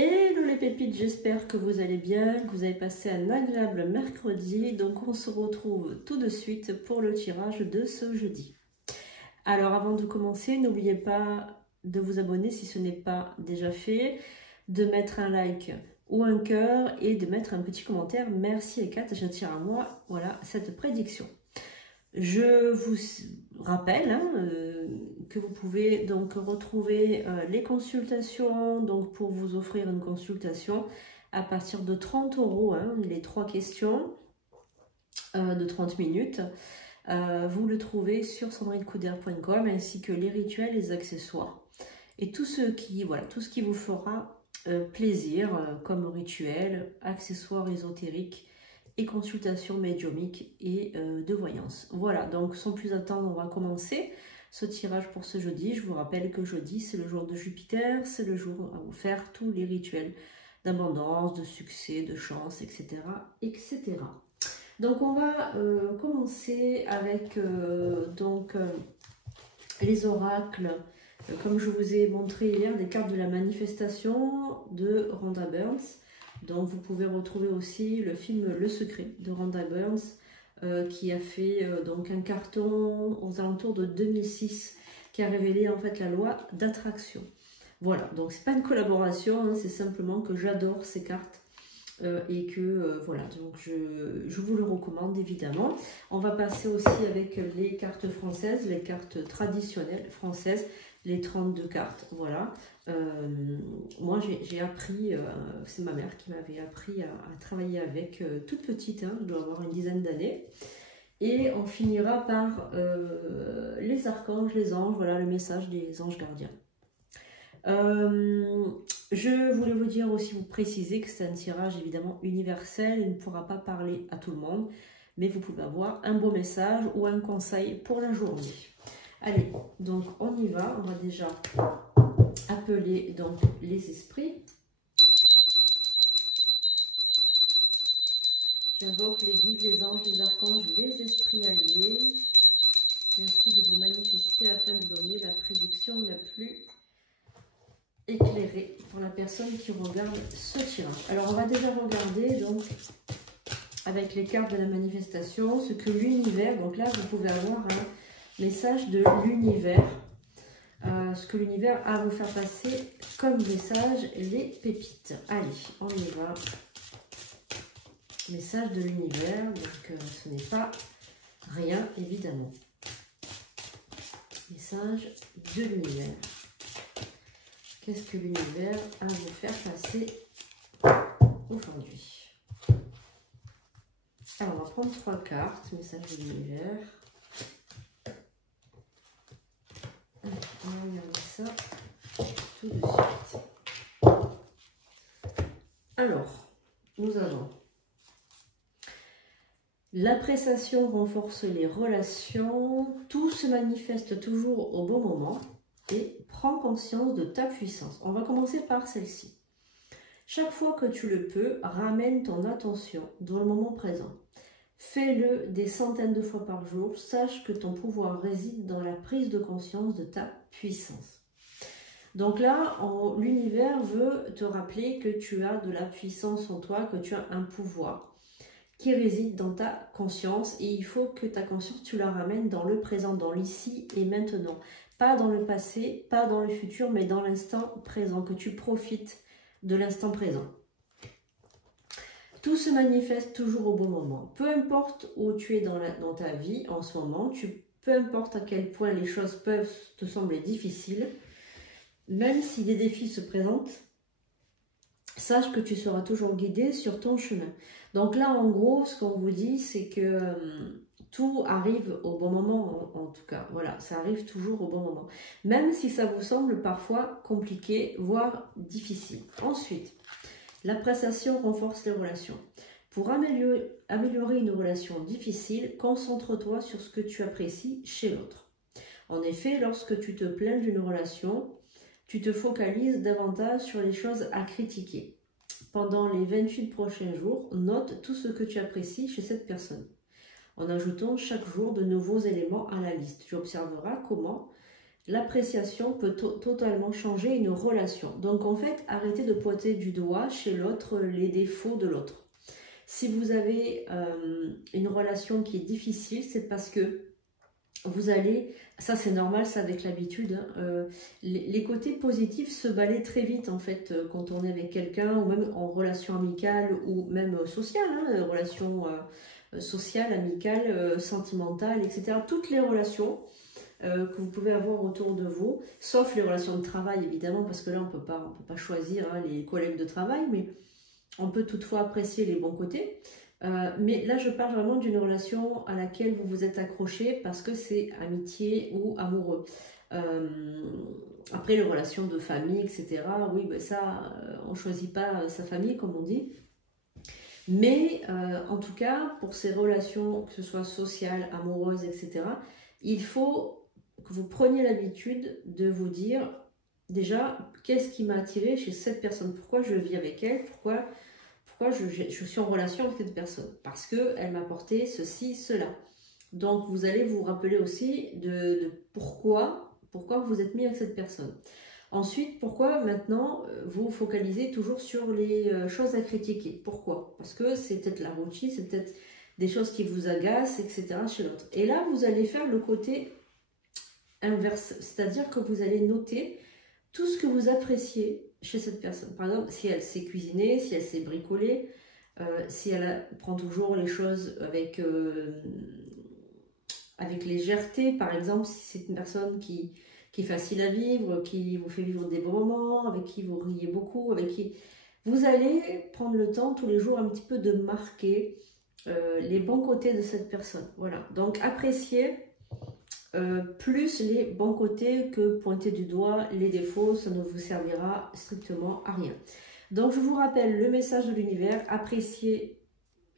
Hello les pépites, j'espère que vous allez bien, que vous avez passé un agréable mercredi. Donc on se retrouve tout de suite pour le tirage de ce jeudi. Alors avant de commencer, n'oubliez pas de vous abonner si ce n'est pas déjà fait, de mettre un like ou un cœur et de mettre un petit commentaire. Merci Hécate, j'attire à moi voilà, cette prédiction. Je vous rappelle que vous pouvez donc retrouver les consultations donc pour vous offrir une consultation à partir de 30 €, les 3 questions de 30 minutes. Vous le trouvez sur sandrinecoudert.com ainsi que les rituels, les accessoires et tout ce qui vous fera plaisir comme rituel, accessoires ésotériques et consultation médiumique et de voyance. Voilà, donc sans plus attendre, on va commencer ce tirage pour ce jeudi. Je vous rappelle que jeudi, c'est le jour de Jupiter, c'est le jour à vous faire tous les rituels d'abondance, de succès, de chance, etc. etc. Donc on va commencer avec les oracles, comme je vous ai montré hier, des cartes de la manifestation de Rhonda Byrne. Donc vous pouvez retrouver aussi le film Le Secret de Rhonda Byrne qui a fait donc un carton aux alentours de 2006 qui a révélé en fait la loi d'attraction. Voilà, donc c'est pas une collaboration, c'est simplement que j'adore ces cartes et que voilà, donc je vous le recommande évidemment. On va passer aussi avec les cartes françaises, les cartes traditionnelles françaises, les 32 cartes, voilà. Moi j'ai appris, c'est ma mère qui m'avait appris à travailler avec toute petite, je dois avoir une dizaine d'années. Et on finira par les archanges, les anges, voilà le message des anges gardiens. Je voulais vous dire aussi, vous préciser que c'est un tirage évidemment universel, il ne pourra pas parler à tout le monde, mais vous pouvez avoir un beau message ou un conseil pour la journée. Allez, donc on y va, on va déjà appeler donc les esprits. J'invoque les guides, les anges, les archanges, les esprits alliés. Merci de vous manifester afin de donner la prédiction la plus éclairée pour la personne qui regarde ce tirage. Alors on va déjà regarder donc avec les cartes de la manifestation ce que l'univers, donc là vous pouvez avoir un message de l'univers, ce que l'univers a à vous faire passer comme message, les pépites. Allez, on y va. Message de l'univers, donc ce n'est pas rien évidemment. Message de l'univers. Qu'est-ce que l'univers a à vous faire passer aujourd'hui? Alors, on va prendre 3 cartes. Message de l'univers. On va regarder ça tout de suite. Alors, nous avons l'appréciation renforce les relations, tout se manifeste toujours au bon moment et prends conscience de ta puissance. On va commencer par celle-ci. Chaque fois que tu le peux, ramène ton attention dans le moment présent. Fais-le des centaines de fois par jour. Sache que ton pouvoir réside dans la prise de conscience de ta puissance. Donc là, l'univers veut te rappeler que tu as de la puissance en toi, que tu as un pouvoir qui réside dans ta conscience et il faut que ta conscience, tu la ramènes dans le présent, dans l'ici et maintenant. Pas dans le passé, pas dans le futur, mais dans l'instant présent, que tu profites de l'instant présent. Tout se manifeste toujours au bon moment. Peu importe où tu es dans ta vie en ce moment, peu importe à quel point les choses peuvent te sembler difficiles, même si des défis se présentent, sache que tu seras toujours guidé sur ton chemin. Donc là, en gros, ce qu'on vous dit, c'est que tout arrive au bon moment, en tout cas. Voilà, ça arrive toujours au bon moment. Même si ça vous semble parfois compliqué, voire difficile. Ensuite, l'appréciation renforce les relations. Pour améliorer une relation difficile, concentre-toi sur ce que tu apprécies chez l'autre. En effet, lorsque tu te plains d'une relation, tu te focalises davantage sur les choses à critiquer. Pendant les 28 prochains jours, note tout ce que tu apprécies chez cette personne, en ajoutant chaque jour de nouveaux éléments à la liste. Tu observeras comment l'appréciation peut totalement changer une relation. Donc en fait, arrêtez de pointer du doigt chez l'autre les défauts de l'autre. Si vous avez une relation qui est difficile, c'est parce que vous allez, ça c'est normal, ça avec l'habitude, hein, les côtés positifs se balayent très vite en fait quand on est avec quelqu'un, ou même en relation amicale ou même sociale, hein, relation sociale, amicale, sentimentale, etc. Toutes les relations que vous pouvez avoir autour de vous, sauf les relations de travail évidemment, parce que là on peut pas choisir hein, les collègues de travail, mais on peut toutefois apprécier les bons côtés. Mais là, je parle vraiment d'une relation à laquelle vous vous êtes accroché parce que c'est amitié ou amoureux. Après, les relations de famille, etc., oui, ben ça, on ne choisit pas sa famille, comme on dit. Mais en tout cas, pour ces relations, que ce soit sociales, amoureuses, etc., il faut que vous preniez l'habitude de vous dire, déjà, qu'est-ce qui m'a attiré chez cette personne? Pourquoi je vis avec elle? Pourquoi je suis en relation avec cette personne? Parce qu'elle m'a apporté ceci, cela. Donc, vous allez vous rappeler aussi de pourquoi vous êtes mis avec cette personne. Ensuite, pourquoi maintenant vous focalisez toujours sur les choses à critiquer? Pourquoi? Parce que c'est peut-être la routine, c'est peut-être des choses qui vous agacent, etc. chez l'autre. Et là, vous allez faire le côté inverse, c'est-à-dire que vous allez noter tout ce que vous appréciez chez cette personne. Par exemple, si elle sait cuisiner, si elle sait bricoler, si elle prend toujours les choses avec légèreté, par exemple, si c'est une personne qui est facile à vivre, qui vous fait vivre des bons moments, avec qui vous riez beaucoup, avec qui vous allez prendre le temps tous les jours un petit peu de marquer les bons côtés de cette personne. Voilà, donc appréciez plus les bons côtés que pointer du doigt les défauts, ça ne vous servira strictement à rien. Donc je vous rappelle le message de l'univers, appréciez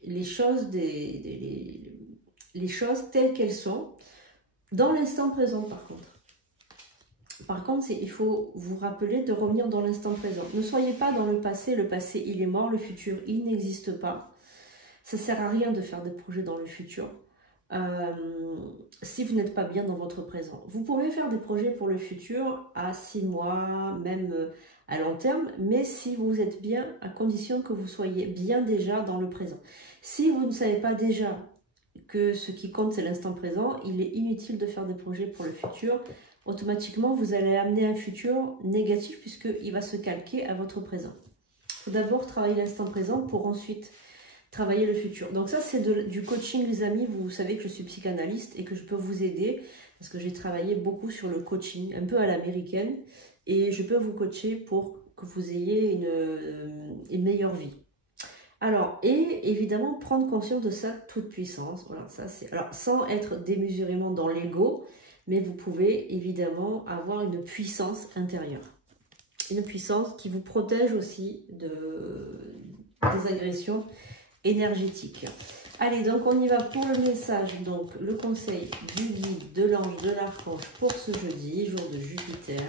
les choses, les choses telles qu'elles sont, dans l'instant présent par contre. Par contre, il faut vous rappeler de revenir dans l'instant présent. Ne soyez pas dans le passé il est mort, le futur il n'existe pas. Ça ne sert à rien de faire des projets dans le futur. Si vous n'êtes pas bien dans votre présent. Vous pouvez faire des projets pour le futur à 6 mois, même à long terme, mais si vous êtes bien, à condition que vous soyez bien déjà dans le présent. Si vous ne savez pas déjà que ce qui compte c'est l'instant présent, il est inutile de faire des projets pour le futur. Automatiquement, vous allez amener un futur négatif puisqu'il va se calquer à votre présent. Il faut d'abord travailler l'instant présent pour ensuite travailler le futur. Donc ça, c'est du coaching, les amis. Vous savez que je suis psychanalyste et que je peux vous aider parce que j'ai travaillé beaucoup sur le coaching, un peu à l'américaine, et je peux vous coacher pour que vous ayez une meilleure vie. Alors, et évidemment, prendre conscience de sa toute-puissance. Voilà, ça c'est. Alors, sans être démesurément dans l'ego, mais vous pouvez évidemment avoir une puissance intérieure. Une puissance qui vous protège aussi des agressions énergétique. Allez, donc on y va pour le message, donc le conseil du guide, de l'ange, de l'archange pour ce jeudi, jour de Jupiter.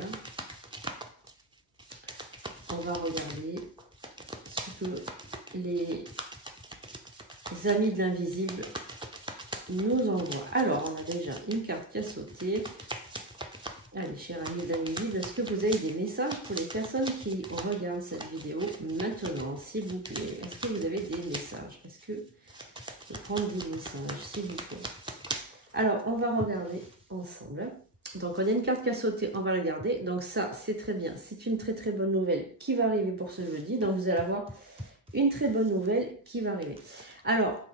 On va regarder ce que les amis de l'invisible nous envoient. Alors, on a déjà une carte qui a sauté. Allez, chers amis de l'invisible, est-ce que vous avez des messages pour les personnes qui regardent cette vidéo maintenant, s'il vous plaît? Est-ce que vous avez des messages? Est-ce que je prends des messages, s'il vous plaît? Alors, on va regarder ensemble. Donc, on a une carte qui a sauté, on va la garder. Donc, ça, c'est très bien. C'est une très très bonne nouvelle qui va arriver pour ce jeudi. Donc, vous allez avoir une très bonne nouvelle qui va arriver. Alors,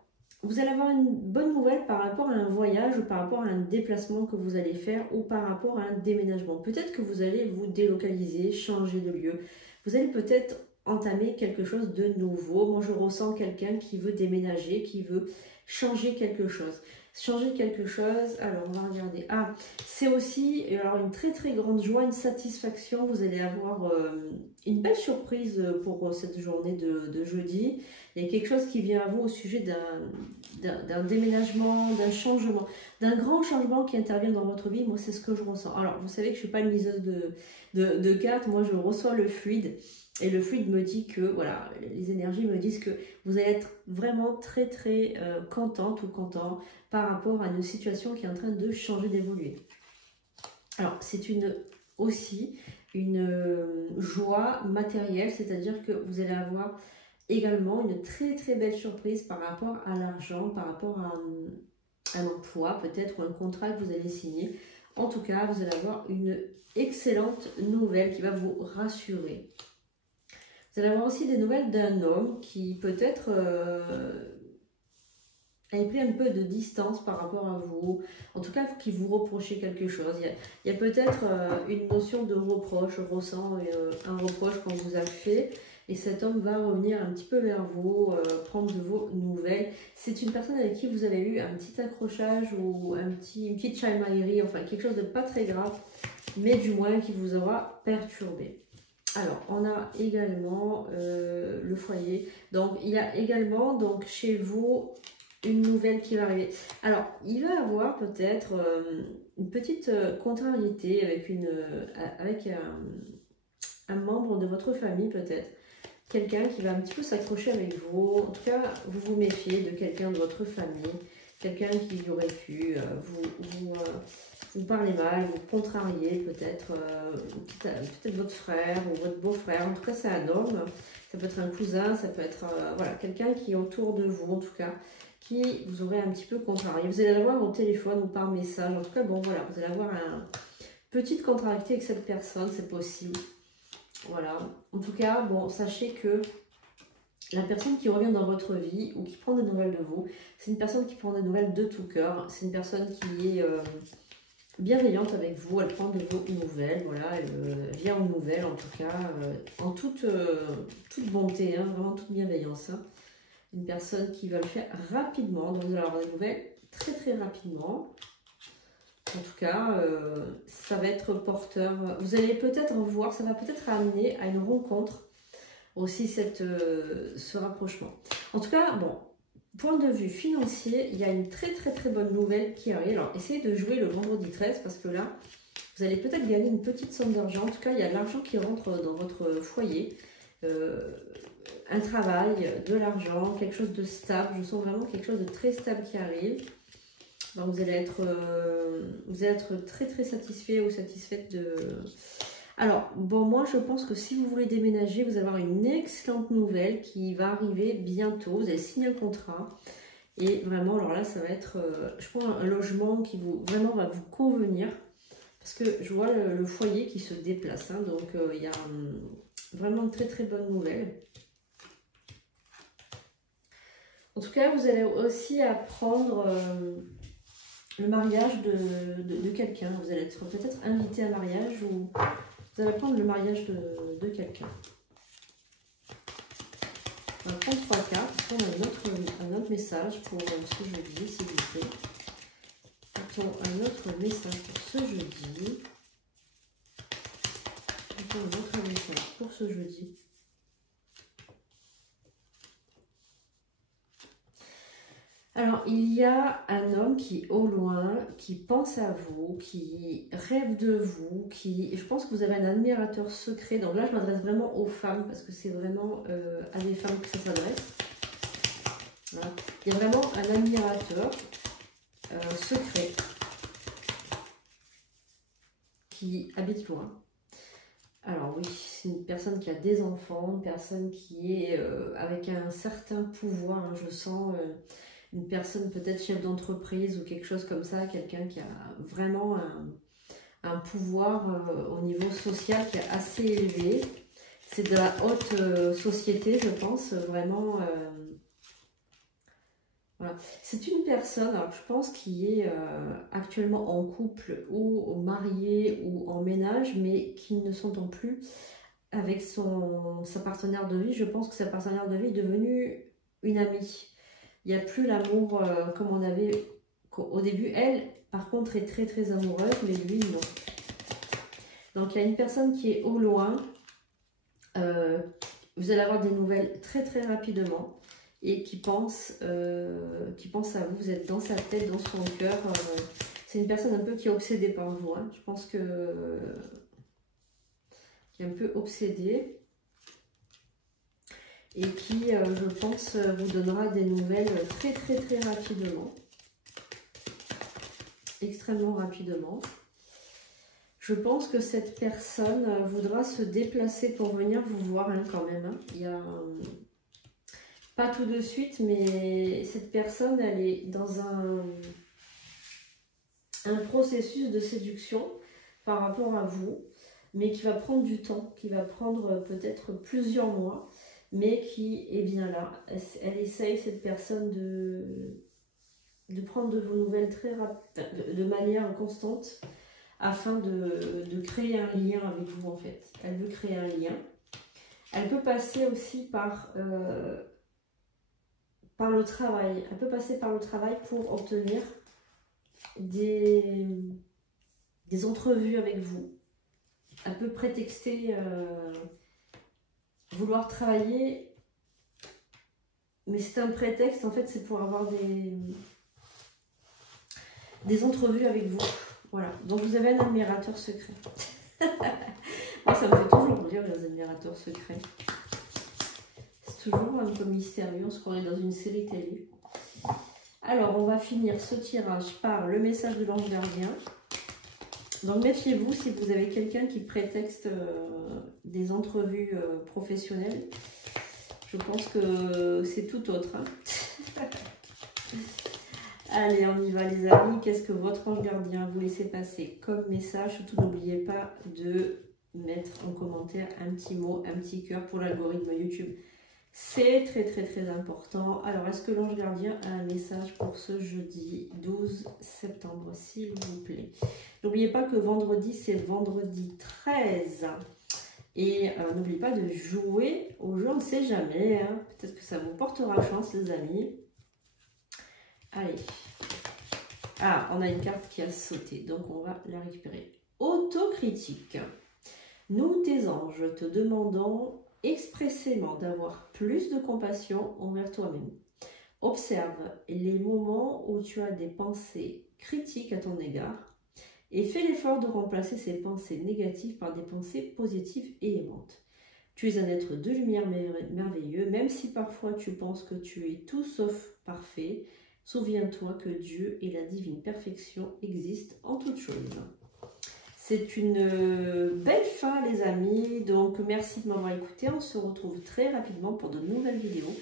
vous allez avoir une bonne nouvelle par rapport à un voyage ou par rapport à un déplacement que vous allez faire ou par rapport à un déménagement. Peut-être que vous allez vous délocaliser, changer de lieu. Vous allez peut-être entamer quelque chose de nouveau. Moi, je ressens quelqu'un qui veut déménager, qui veut changer quelque chose. Changer quelque chose, alors on va regarder. Ah, c'est aussi alors une très très grande joie, une satisfaction. Vous allez avoir une belle surprise pour cette journée de jeudi. Il y a quelque chose qui vient à vous au sujet d'un déménagement, d'un changement, d'un grand changement qui intervient dans votre vie. Moi, c'est ce que je ressens. Alors, vous savez que je ne suis pas une liseuse de cartes. Moi, je reçois le fluide. Et le fluide me dit que, voilà, les énergies me disent que vous allez être vraiment très très contente ou content par rapport à une situation qui est en train de changer, d'évoluer. Alors, c'est aussi une joie matérielle, c'est-à-dire que vous allez avoir également une très très belle surprise par rapport à l'argent, par rapport à un emploi peut-être ou un contrat que vous allez signer. En tout cas, vous allez avoir une excellente nouvelle qui va vous rassurer. Vous allez avoir aussi des nouvelles d'un homme qui peut-être a pris un peu de distance par rapport à vous. En tout cas, qui vous reprochez quelque chose. Il y a peut-être une notion de reproche. Je ressens un reproche qu'on vous a fait. Et cet homme va revenir un petit peu vers vous, prendre de vos nouvelles. C'est une personne avec qui vous avez eu un petit accrochage ou une petite chamaillerie, enfin quelque chose de pas très grave, mais du moins qui vous aura perturbé. Alors, on a également le foyer. Donc, il y a également donc, chez vous une nouvelle qui va arriver. Alors, il va avoir peut-être une petite contrariété avec un membre de votre famille peut-être. Quelqu'un qui va un petit peu s'accrocher avec vous. En tout cas, vous vous méfiez de quelqu'un de votre famille. Quelqu'un qui aurait pu vous parler mal, vous contrarier peut-être votre frère ou votre beau-frère. En tout cas, c'est un homme. Ça peut être un cousin, ça peut être voilà, quelqu'un qui est autour de vous en tout cas, qui vous aurait un petit peu contrarié. Vous allez l'avoir au téléphone ou par message. En tout cas, bon voilà, vous allez avoir une petite contrariété avec cette personne, c'est possible. Voilà. En tout cas, bon, sachez que la personne qui revient dans votre vie ou qui prend des nouvelles de vous, c'est une personne qui prend des nouvelles de tout cœur. C'est une personne qui est bienveillante avec vous. Elle prend de vos nouvelles. Voilà, elle vient aux nouvelles en tout cas, en toute bonté, hein, vraiment toute bienveillance. Hein. Une personne qui va le faire rapidement. Donc vous allez avoir des nouvelles très très rapidement. En tout cas, ça va être porteur. Vous allez peut-être voir, ça va peut-être amener à une rencontre aussi ce rapprochement. En tout cas, bon, point de vue financier, il y a une très très très bonne nouvelle qui arrive. Alors, essayez de jouer le vendredi 13 parce que là, vous allez peut-être gagner une petite somme d'argent. En tout cas, il y a de l'argent qui rentre dans votre foyer. Un travail, de l'argent, quelque chose de stable. Je sens vraiment quelque chose de très stable qui arrive. Donc vous allez être très très satisfait ou satisfaite de... Alors, bon, moi je pense que si vous voulez déménager, vous allez avoir une excellente nouvelle qui va arriver bientôt. Vous allez signer un contrat. Et vraiment, alors là, ça va être, je pense, un logement qui vraiment va vous convenir. Parce que je vois le foyer qui se déplace. Hein, donc, il y a vraiment une très très bonne nouvelle. En tout cas, vous allez aussi apprendre... le mariage de quelqu'un. Vous allez être peut-être invité à un mariage ou vous allez prendre le mariage de quelqu'un. On va prendre 3 cartes. On a un autre message pour ce jeudi, s'il vous plaît. Mettons un autre message pour ce jeudi. Mettons un autre message pour ce jeudi. Alors, il y a un homme qui, au loin, qui pense à vous, qui rêve de vous, je pense que vous avez un admirateur secret. Donc là, je m'adresse vraiment aux femmes, parce que c'est vraiment à des femmes que ça s'adresse. Voilà. Il y a vraiment un admirateur secret qui habite loin. Alors oui, c'est une personne qui a des enfants, une personne qui est avec un certain pouvoir, hein, je sens... une personne peut-être chef d'entreprise ou quelque chose comme ça, quelqu'un qui a vraiment un pouvoir au niveau social qui est assez élevé. C'est de la haute société, je pense, vraiment. Voilà. C'est une personne, alors, je pense, qui est actuellement en couple ou mariée ou en ménage, mais qui ne s'entend plus avec sa partenaire de vie. Je pense que sa partenaire de vie est devenue une amie. Il n'y a plus l'amour comme on avait au début. Elle, par contre, est très très amoureuse, mais lui, non. Donc, il y a une personne qui est au loin. Vous allez avoir des nouvelles très très rapidement et qui pense à vous. Vous êtes dans sa tête, dans son cœur. C'est une personne un peu qui est obsédée par vous. Hein. Je pense que qui est un peu obsédée. Et qui, je pense, vous donnera des nouvelles très très très rapidement. Extrêmement rapidement. Je pense que cette personne voudra se déplacer pour venir vous voir hein, quand même. Hein. Il y a... Pas tout de suite, mais cette personne, elle est dans un processus de séduction par rapport à vous, mais qui va prendre du temps, qui va prendre peut-être plusieurs mois, mais qui est bien là. Elle essaye, cette personne, de prendre de vos nouvelles très de manière constante, afin de créer un lien avec vous en fait. Elle veut créer un lien. Elle peut passer aussi par le travail. Elle peut passer par le travail pour obtenir des entrevues avec vous. Elle peut prétexter vouloir travailler, mais c'est un prétexte, en fait, c'est pour avoir des entrevues avec vous. Voilà, donc vous avez un admirateur secret. Moi, ça me fait toujours rire, les admirateurs secrets. Toujours un peu mystérieux, on se croirait dans une série télé. Alors, on va finir ce tirage par le message de l'ange gardien. Donc, méfiez-vous si vous avez quelqu'un qui prétexte des entrevues professionnelles. Je pense que c'est tout autre. Hein. Allez, on y va les amis. Qu'est-ce que votre ange gardien vous laisse passer comme message? Surtout, n'oubliez pas de mettre en commentaire un petit mot, un petit cœur pour l'algorithme YouTube. C'est très important. Alors, est-ce que l'ange gardien a un message pour ce jeudi 12 septembre, s'il vous plaît? N'oubliez pas que vendredi, c'est vendredi 13. Et n'oubliez pas de jouer au jeu, on ne sait jamais. Hein. Peut-être que ça vous portera chance, les amis. Allez. Ah, on a une carte qui a sauté, donc on va la récupérer. Autocritique. Nous, tes anges, te demandons expressément d'avoir plus de compassion envers toi-même. Observe les moments où tu as des pensées critiques à ton égard et fais l'effort de remplacer ces pensées négatives par des pensées positives et aimantes. Tu es un être de lumière merveilleux, même si parfois tu penses que tu es tout sauf parfait. Souviens-toi que Dieu et la divine perfection existent en toutes choses. C'est une belle fin les amis, donc merci de m'avoir écouté, on se retrouve très rapidement pour de nouvelles vidéos.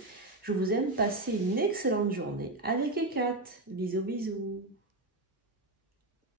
Je vous aime, passez une excellente journée avec Hécate. Bisous bisous.